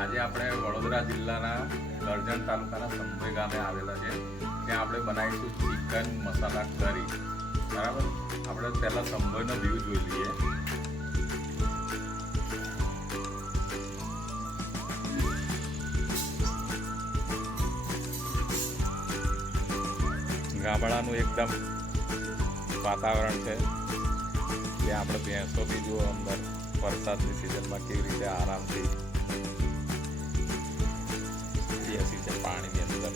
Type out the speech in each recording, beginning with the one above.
આજે આપણે વડોદરા જિલ્લાના કરજણ તાલુકાના સંભોઈ ગામે આવેલા છે. ત્યાં આપણે બનાવીશું ચિકન મસાલા કરી. બરાબર, આપણે પહેલાં સંભોઈનો વ્યૂ જોઈ લઈએ. ગામડાનું એકદમ વાતાવરણ છે. ત્યાં આપણે ભેંસો બી જુઓ અંદર વરસાદની સિઝનમાં કેવી રીતે આરામથી બેસી છે પાણીની અંદર.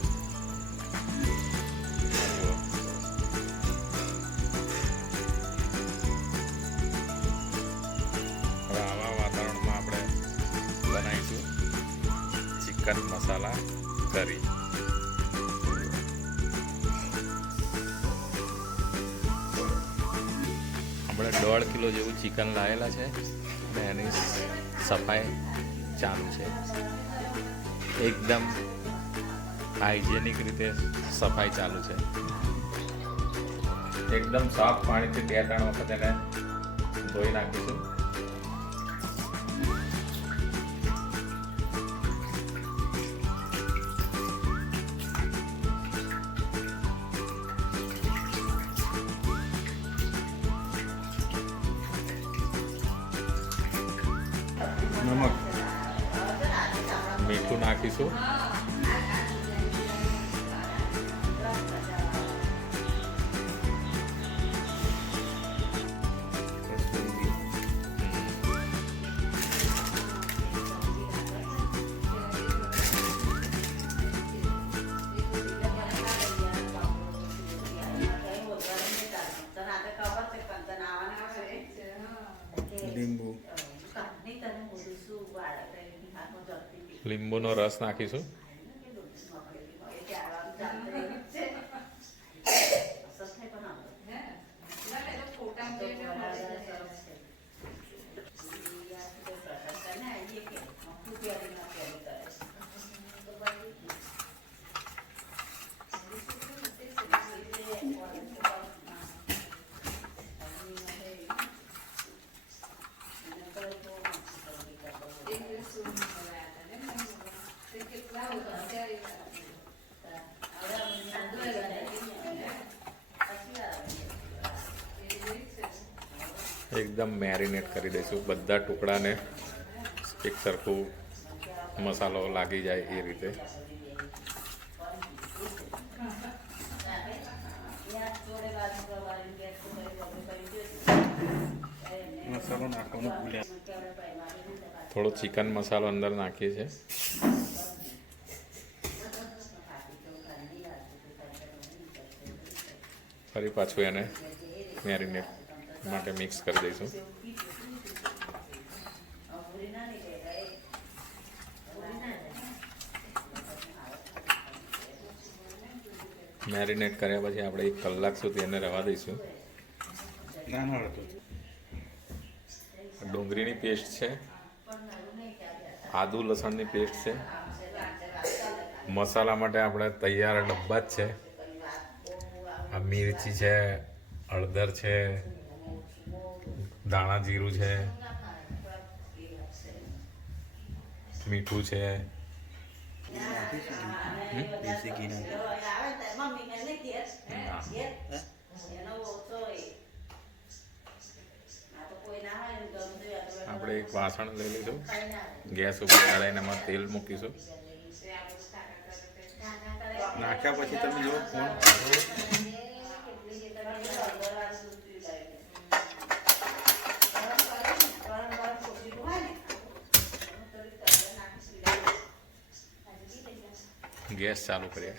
હવે આવા વાતાવરણમાં આપણે બનાવીશું ચિકન મસાલા કરી. આપણે 1.5 કિલો જેવું ચિકન લાવેલા છે અને એની સફાઈ ચાલુ છે. એકદમ હાઇજેનિક રીતે સફાઈ ચાલુ છે. એકદમ સાફ પાણીથી 2-3 વખત એને ધોઈ નાખીશું. નમક, મીઠું નાખીશું. લીંબુનો રસ નાખીશું. એકદમ મેરિનેટ કરી દઈશું બધા ટુકડાને એક સરખું મસાલો લાગી જાય એ રીતે. મસાલો નાખવાનું ભૂલ્યા. થોડો ચિકન મસાલો અંદર નાખીએ છીએ. ફરી પાછું એને મેરિનેટ માટે મિક્સ કરી દઈશું. મેરિનેટ કર્યા પછી આપણે 1 કલાક સુધી એને રહેવા દઈશું. ડુંગળીની પેસ્ટ છે, આદુ લસણની પેસ્ટ છે. મસાલા માટે આપણે તૈયાર ડબ્બા જ છે. આ મિરચી છે, હળદર છે, ધાણા જીરું છે, મીઠું છે. આપણે એક વાસણ લઈ લઈશું. ગેસ ઉપર ચડાવીને એમાં તેલ મૂકીશું. નાખ્યા પછી તમે જો ફોન ગેસ ચાલુ કરીએ.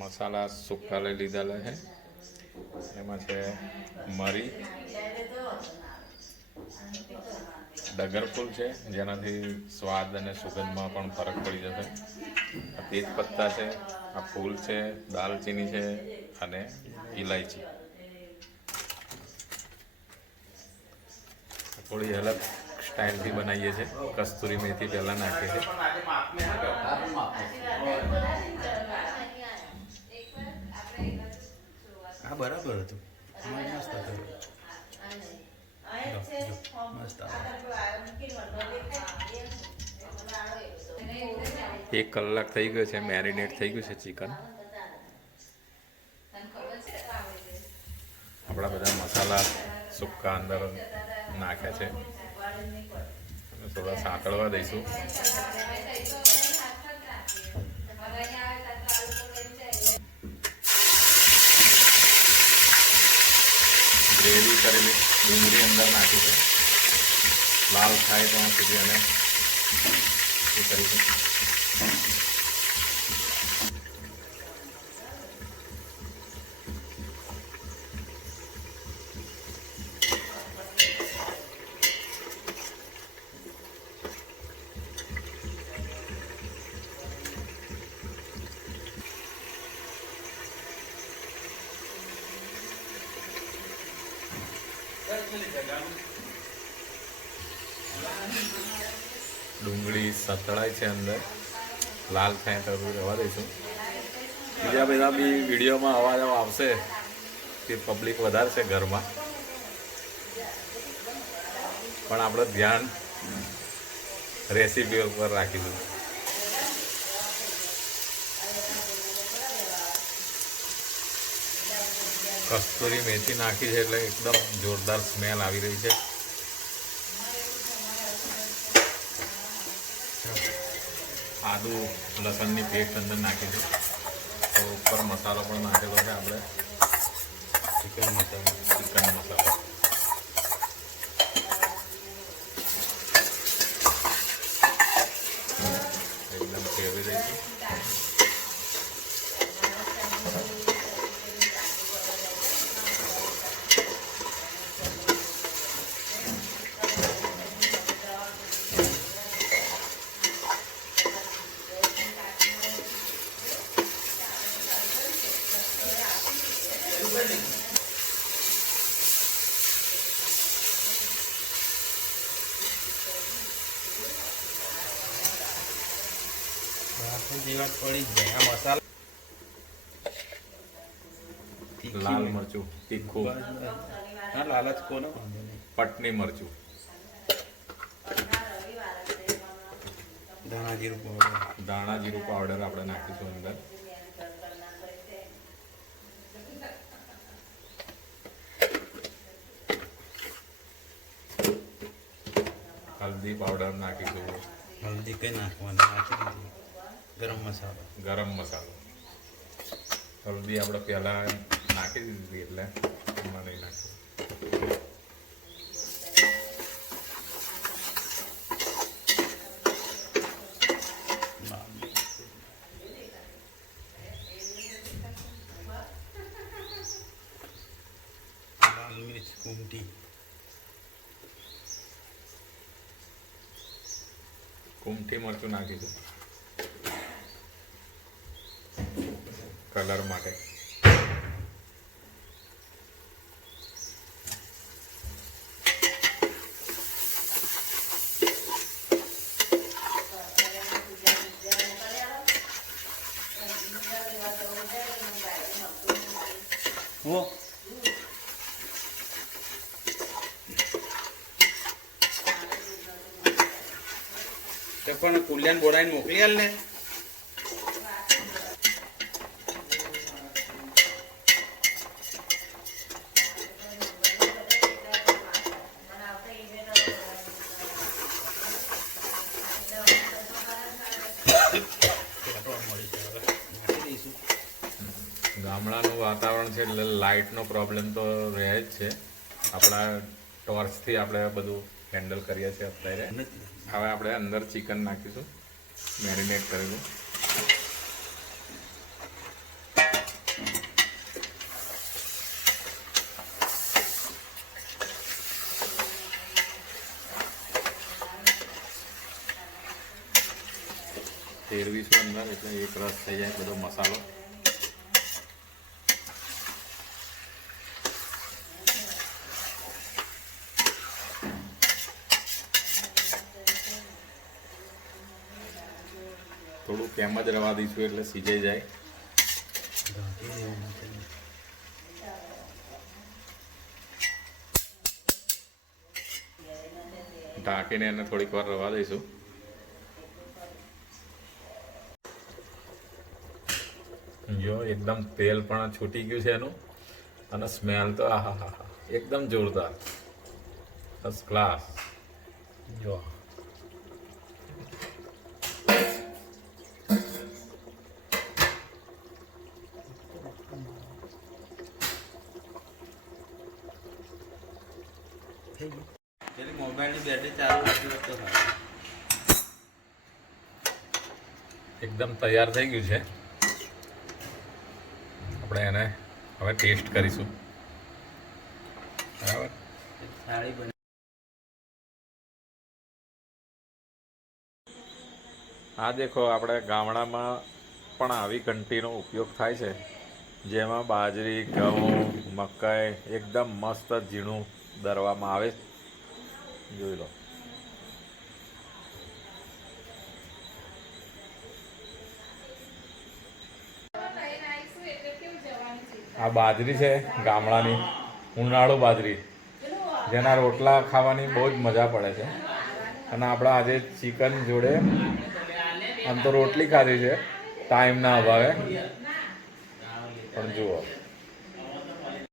મસાલા સૂકા લઈ લીધેલા છે. એમાં છે મરી, ડગરફૂલ છે જેનાથી સ્વાદ અને સુગંધમાં પણ ફરક પડી જશે. આ તેજ પત્તા છે, આ ફૂલ છે, દાલચીની છે અને ઇલાયચી. થોડી અલગ સ્ટાઇલથી બનાવીએ છીએ. કસ્તુરી મેથી પહેલાં નાખીએ છીએ. હા બરાબર હતું. મસ્ત હતો. મસ્ત એક કલાક થઈ ગયો છે, મેરિનેટ થઈ ગયું છે ચિકન. આપણા બધા મસાલા સુક્કા અંદર નાખ્યા છે, થોડા સાંકળવા દઈશું. ગ્રેવી કરેલી ડુંગળી અંદર નાખીશું, લાલ થાય ત્યાં સુધી અને એ કરીશું. ડુંગળી સતળાય છે અંદર, લાલ થાય તો રહેવા દઈશું. બીજા બધા બી વિડીયોમાં અવાજ આવશે કે પબ્લિક વધારે છે ઘરમાં, પણ આપણે ધ્યાન રેસીપી ઉપર રાખીશું. કસ્તુરી મેથી નાખી છે એટલે એકદમ જોરદાર સ્મેલ આવી રહી છે. આદુ લસણની પેસ્ટ અંદર નાખી છે, તો ઉપર મસાલો પણ નાખેલો છે આપણે, ચિકન મસાલો. એકદમ ફેરવી દઈશું. જીવાત પડી જ જાય. આ મસાલા લાલ મરચું તીખું, હા લાલ જ કોનો વાંધો નહીં. પટની મરચું, ધાણા જીરું પાવડર આપણે નાખીશું અંદર. હલ્દી પાવડર નાખીશું. હલ્દી કઈ નાખવાની નાખી દીધી. ગરમ મસાલો. હલ્દી આપણે પહેલાં નાખી દીધી એટલે એમાં નહીં નાખીએ. લાલ મિર્ચ કુમઠી મરચું નાખીશું કલર માટે. તે પણ કુલ્યાન બોલાવીને મોકલી આલ ને. ગામડાનું વાતાવરણ છે એટલે લાઇટનો પ્રોબ્લેમ તો રહે જ છે. આપણા ટોર્ચથી આપણે બધું હેન્ડલ કરીએ છીએ અત્યારે. હવે આપણે અંદર ચિકન નાખીશું મેરિનેટ કરેલું. ફેરવીશું અંદર એટલે એક રસ થઈ જાય બધો મસાલો. થોડું કેમ જ રવા દઈશું એટલે સિજાઈ જાય. ઢાંકીને એને થોડીક વાર રવા દઈશું. જો એકદમ તેલ પણ છૂટી ગયું છે એનું, અને સ્મેલ તો આહા હા હા એકદમ જોરદાર, ફર્સ્ટ ક્લાસ. જો પેલી મોબાઈલની બેટરી ચાલુ રાખી તો સારું. એકદમ તૈયાર થઈ ગયું છે. આપણે એને હવે ટેસ્ટ કરીશું. બરાબર. થાળી બની. આ દેખો, આપણે ગામડામાં પણ આવી ઘંટીનો ઉપયોગ થાય છે, જેમાં બાજરી, ઘઉં, મકાઈ એકદમ મસ્ત ઝીણું દરવામાં આવે. જોઈ લો. આ બાજરી છે ગામડાની, ઉનાળુ બાજરી, જેના રોટલા ખાવાની બહુ જ મજા પડે છે. અને આપણે આજે ચિકન જોડે આમ તો રોટલી ખાધી છે ટાઈમના અભાવે, પણ જુઓ